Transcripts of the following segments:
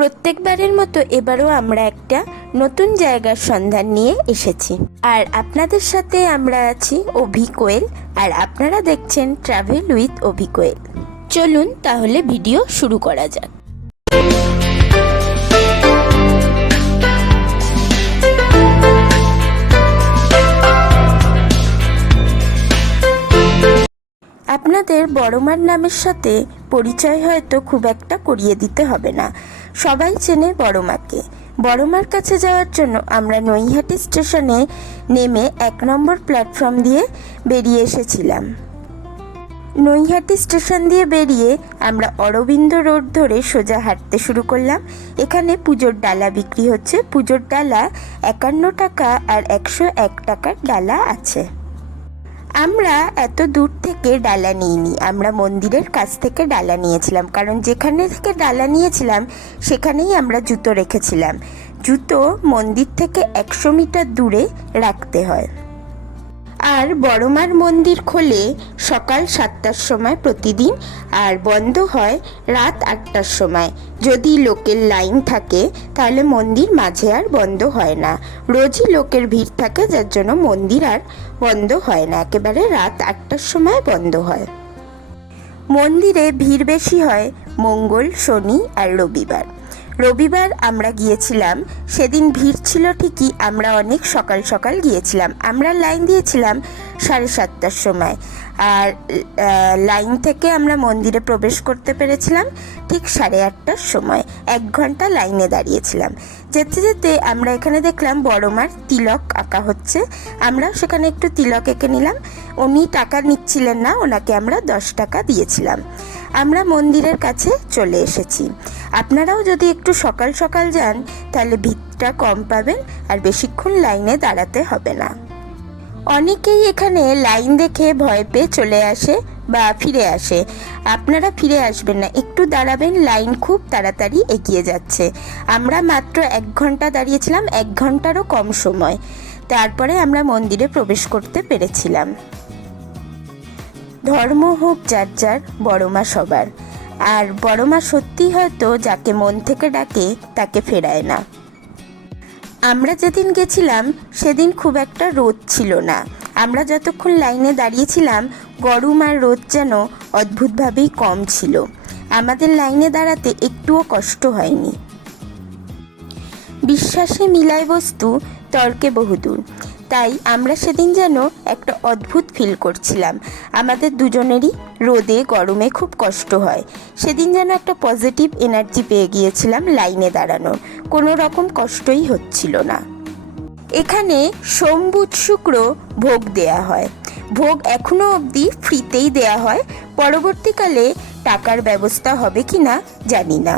প্রত্যেকবারের মতো এবারও আমরা একটা নতুন জায়গার সন্ধান নিয়ে এসেছি। আর আপনাদের সাথে আমরা আছি অভি কোয়েল, আর আপনারা দেখছেন ট্রাভেল উইথ অভি কোয়েল। চলুন তাহলে ভিডিও শুরু করা যাক। আপনাদের বড়মার নামের সাথে পরিচয় হয়তো খুব একটা করিয়ে দিতে হবে না, সবাই চেনে বড়মাকে। বড়মার কাছে যাওয়ার জন্য আমরা নৈহাটি স্টেশনে নেমে 1 নম্বর প্ল্যাটফর্ম দিয়ে বেরিয়ে এসেছিলাম। নৈহাটি স্টেশন দিয়ে বেরিয়ে আমরা অরবিন্দ রোড ধরে সোজা হাঁটতে শুরু করলাম। এখানে পুজোর ডালা বিক্রি হচ্ছে। পুজোর ডালা 51 টাকা আর 101 টাকার ডালা আছে। আমরা এত দূর থেকে ডালা নিইনি, আমরা মন্দিরের কাছ থেকে ডালা নিয়েছিলাম, কারণ যেখানে থেকে ডালা নিয়েছিলাম সেখানেই আমরা জুতো রেখেছিলাম। জুতো মন্দির থেকে 100 মিটার দূরে রাখতে হয়। আর বড়মার মন্দির খোলে সকাল 7টার সময় প্রতিদিন, আর বন্ধ হয় রাত 8টার সময়। যদি লোকের লাইন থাকে তাহলে মন্দির মাঝে আর বন্ধ হয় না। রোজই লোকের ভিড় থাকে, যার জন্য মন্দির আর বন্ধ হয় না, একেবারে রাত 8টার সময় বন্ধ হয়। মন্দিরে ভিড় বেশি হয় মঙ্গল, শনি আর রবিবার। রবিবার আমরা গিয়েছিলাম, সেদিন ভিড় ছিল ঠিকই, আমরা অনেক সকাল সকাল গিয়েছিলাম। আমরা লাইন দিয়েছিলাম 7:30টার সময়, আর লাইন থেকে আমরা মন্দিরে প্রবেশ করতে পেরেছিলাম ঠিক 8:30টার সময়। 1 ঘন্টা লাইনে দাঁড়িয়েছিলাম। যেতে যেতে আমরা এখানে দেখলাম বড়মার তিলক আঁকা হচ্ছে। আমরা সেখানে একটু তিলক এঁকে নিলাম। উনি টাকা নিচ্ছিলেন না, ওনাকে আমরা 10 টাকা দিয়েছিলাম। আমরা মন্দিরের কাছে চলে এসেছি। আপনারাও যদি একটু সকাল সকাল যান তাহলে ভিড়টা কম পাবেন আর বেশিক্ষণ লাইনে দাঁড়াতে হবে না। অনেকেই এখানে লাইন দেখে ভয় পেয়ে চলে আসে বা ফিরে আসে। আপনারা ফিরে আসবেন না, একটু দাঁড়াবেন, লাইন খুব তাড়াতাড়ি এগিয়ে যাচ্ছে। আমরা মাত্র 1 ঘন্টা দাঁড়িয়েছিলাম, 1 ঘন্টারও কম সময়। তারপরে আমরা মন্দিরে প্রবেশ করতে পেরেছিলাম। ধর্ম হোক যার যার, বড়মা সবার। আর বড়মা সত্যি হয়তো যাকে মন থেকে ডাকে তাকে ফেরায় না। আমরা যেদিন গেছিলাম সেদিন খুব একটা রোদ ছিল না। আমরা যতক্ষণ লাইনে দাঁড়িয়েছিলাম গরম আর রোদ যেন অদ্ভুতভাবেই কম ছিল। আমাদের লাইনে দাঁড়াতে একটুও কষ্ট হয়নি। বিশ্বাসে মিলায় বস্তু, তর্কে বহুদূর। তাই আমরা সেদিন যেন একটা অদ্ভুত ফিল করছিলাম। আমাদের দুজনেরই রোদে গরমে খুব কষ্ট হয়। সেদিন যেন একটা পজিটিভ এনার্জি পেয়ে গিয়েছিলাম লাইনে দাঁড়ানোর, কোনো রকম কষ্টই হচ্ছিল না। এখানে সোম, বুধ, শুক্র ভোগ দেয়া হয়। ভোগ এখনও অবধি ফ্রিতেই দেয়া হয়, পরবর্তীকালে টাকার ব্যবস্থা হবে কি না জানি না।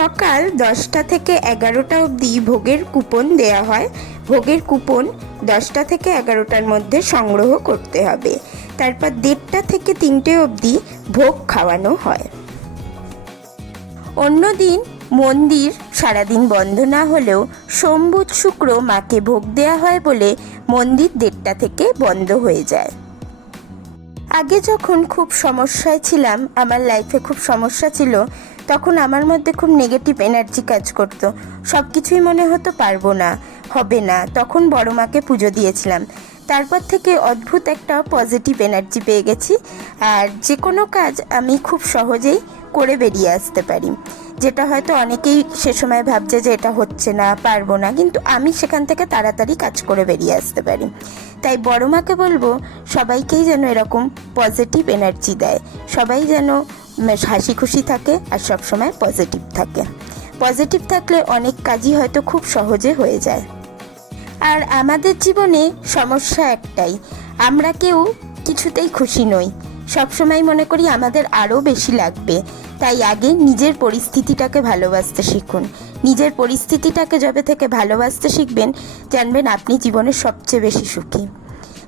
সকাল 10টা থেকে 11টা অবধি ভোগের কুপন দেয়া হয়। ভোগের কুপন 10টা থেকে 11টার মধ্যে সংগ্রহ করতে হবে। তারপর 1:30টা থেকে 3টে অবধি ভোগ খাওয়ানো হয়। অন্যদিন মন্দির সারাদিন বন্ধ না হলেও সোম, বুধ, শুক্র মাকে ভোগ দেয়া হয় বলে মন্দির 1:30টা থেকে বন্ধ হয়ে যায়। আগে যখন খুব সমস্যায় ছিলাম, আমার লাইফে খুব সমস্যা ছিল, তখন আমার মধ্যে খুব নেগেটিভ এনার্জি কাজ করতো। সব কিছুই মনে হতো পারবো না, হবে না। তখন বড়মাকে পুজো দিয়েছিলাম। তারপর থেকে অদ্ভুত একটা পজিটিভ এনার্জি পেয়ে গেছি, আর যে কোনো কাজ আমি খুব সহজেই করে বেরিয়ে আসতে পারি। যেটা হয়তো অনেকেই সে সময় ভাবছে যে এটা হচ্ছে না, পারবো না, কিন্তু আমি সেখান থেকে তাড়াতাড়ি কাজ করে বেরিয়ে আসতে পারি। তাই বড়মাকে বলবো সবাইকেই যেন এরকম পজিটিভ এনার্জি দেয়, সবাই যেন হাসি খুশি থাকে আর সবসময় পজিটিভ থাকে। পজিটিভ থাকলে অনেক কাজই হয়তো খুব সহজে হয়ে যায়। আর আমাদের জীবনে সমস্যা একটাই, আমরা কেউ কিছুতেই খুশি নই। সবসময় মনে করি আমাদের আরও বেশি লাগবে। তাই আগে নিজের পরিস্থিতিটাকে ভালোবাসতে শিখুন। নিজের পরিস্থিতিটাকে যবে থেকে ভালোবাসতে শিখবেন, জানবেন আপনি জীবনে সবচেয়ে বেশি সুখী।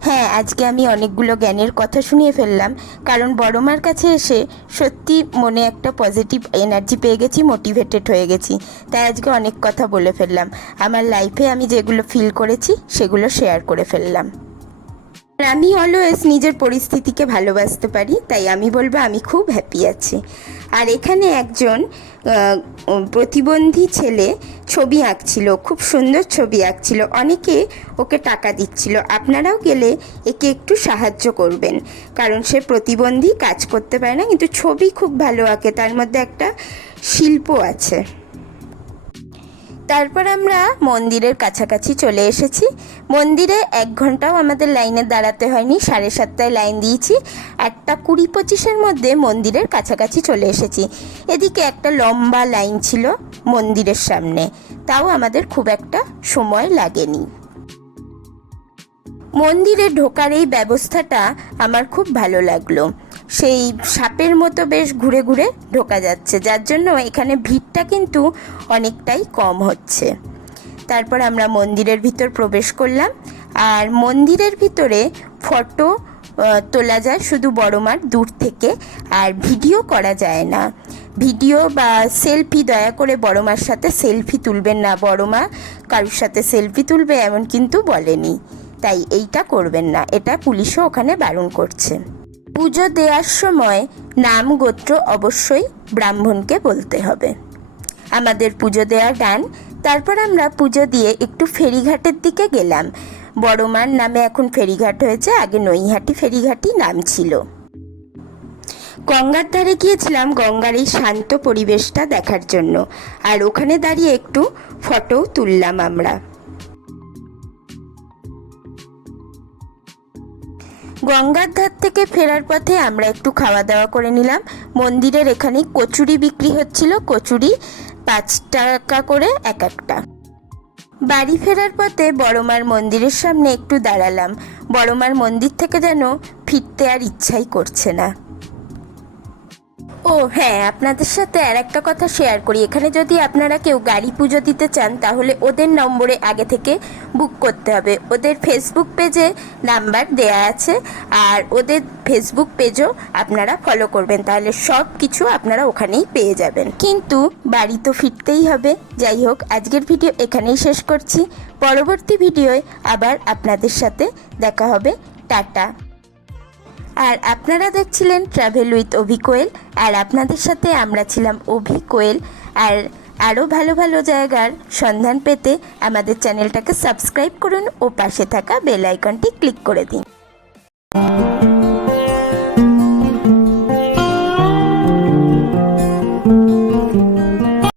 হ্যাঁ, আজকে আমি অনেকগুলো জ্ঞানের কথা শুনিয়ে ফেললাম, কারণ বড়মার কাছে এসে সত্যি মনে একটা পজিটিভ এনার্জি পেয়ে গেছি, মোটিভেটেড হয়ে গেছি। তাই আজকে অনেক কথা বলে ফেললাম। আমার লাইফে আমি যেগুলো ফিল করেছি সেগুলো শেয়ার করে ফেললাম। আমি অলওয়েজ নিজের পরিস্থিতিকে ভালোবাসতে পারি, তাই আমি বলবো আমি খুব হ্যাপি আছি। আর এখানে একজন প্রতিবন্ধী ছেলে ছবি আঁকছিল, খুব সুন্দর ছবি আঁকছিল, অনেকে ওকে টাকা দিচ্ছিল। আপনারাও গেলে একে একটু সাহায্য করবেন, কারণ সে প্রতিবন্ধী, কাজ করতে পারে না, কিন্তু ছবি খুব ভালো আঁকে, তার মধ্যে একটা শিল্প আছে। তারপর আমরা মন্দিরের কাছাকাছি চলে এসেছি। মন্দিরে 1 ঘন্টাও আমাদের লাইনে দাঁড়াতে হয়নি, 7:30টায় লাইন দিয়েছি, 1:20-25-এর মধ্যে মন্দিরের কাছাকাছি চলে এসেছি। এদিকে একটা লম্বা লাইন ছিল মন্দিরের সামনে, তাও আমাদের খুব একটা সময় লাগেনি। মন্দিরে ঢোকার এই ব্যবস্থাটা আমার খুব ভালো লাগলো। সেই সাপের মতো বেশ ঘুরে ঘুরে ঢোকা যাচ্ছে, যার জন্য এখানে ভিড়টা কিন্তু অনেকটাই কম হচ্ছে। তারপর আমরা মন্দিরের ভিতর প্রবেশ করলাম। আর মন্দিরের ভিতরে ফটো তোলা যায় শুধু বড় মার দূর থেকে, আর ভিডিও করা যায় না। ভিডিও বা সেলফি, দয়া করে বড় মার সাথে সেলফি তুলবেন না। বড় মা কারোর সাথে সেলফি তুলবে এমন কিন্তু বলেনি, তাই এইটা করবেন না, এটা পুলিশও ওখানে বারণ করছে। পুজো দেওয়ার সময় নাম গোত্র অবশ্যই ব্রাহ্মণকে বলতে হবে। আমাদের পুজো দেওয়া ডান। তারপর আমরা পুজো দিয়ে একটু ফেরিঘাটের দিকে গেলাম। বড় মার নামে এখন ফেরিঘাট হয়েছে, আগে নৈহাটি ফেরিঘাটই নাম ছিল। গঙ্গার ধারে গিয়েছিলাম গঙ্গার এই শান্ত পরিবেশটা দেখার জন্য, আর ওখানে দাঁড়িয়ে একটু ফটোও তুললাম আমরা। গঙ্গার ধার থেকে ফেরার পথে আমরা একটু খাওয়া দাওয়া করে নিলাম। মন্দিরের এখানে কচুরি বিক্রি হচ্ছিল, কচুরি 5 টাকা করে এক একটা। বাড়ি ফেরার পথে বড়মার মন্দিরের সামনে একটু দাঁড়ালাম। বড়মার মন্দির থেকে যেন ফিরতে আর ইচ্ছাই করছে না। ও হ্যাঁ, আপনাদের সাথে আর একটা কথা শেয়ার করি। এখানে যদি আপনারা কেউ গাড়ি পুজো দিতে চান, তাহলে ওদের নম্বরে আগে থেকে বুক করতে হবে। ওদের ফেসবুক পেজে নাম্বার দেয়া আছে, আর ওদের ফেসবুক পেজও আপনারা ফলো করবেন, তাহলে সব কিছু আপনারা ওখানেই পেয়ে যাবেন। কিন্তু বাড়ি তো ফিরতেই হবে। যাই হোক, আজকের ভিডিও এখানেই শেষ করছি। পরবর্তী ভিডিওয় আবার আপনাদের সাথে দেখা হবে। টাটা। আর আপনারা দেখছিলেন ট্রাভেল উইথ অভি কোয়েল, আর আপনাদের সাথে আমরা ছিলাম অভি কোয়েল। আর আরও ভালো ভালো জায়গার সন্ধান পেতে আমাদের চ্যানেলটাকে সাবস্ক্রাইব করুন ও পাশে থাকা বেল আইকনটি ক্লিক করে দিন।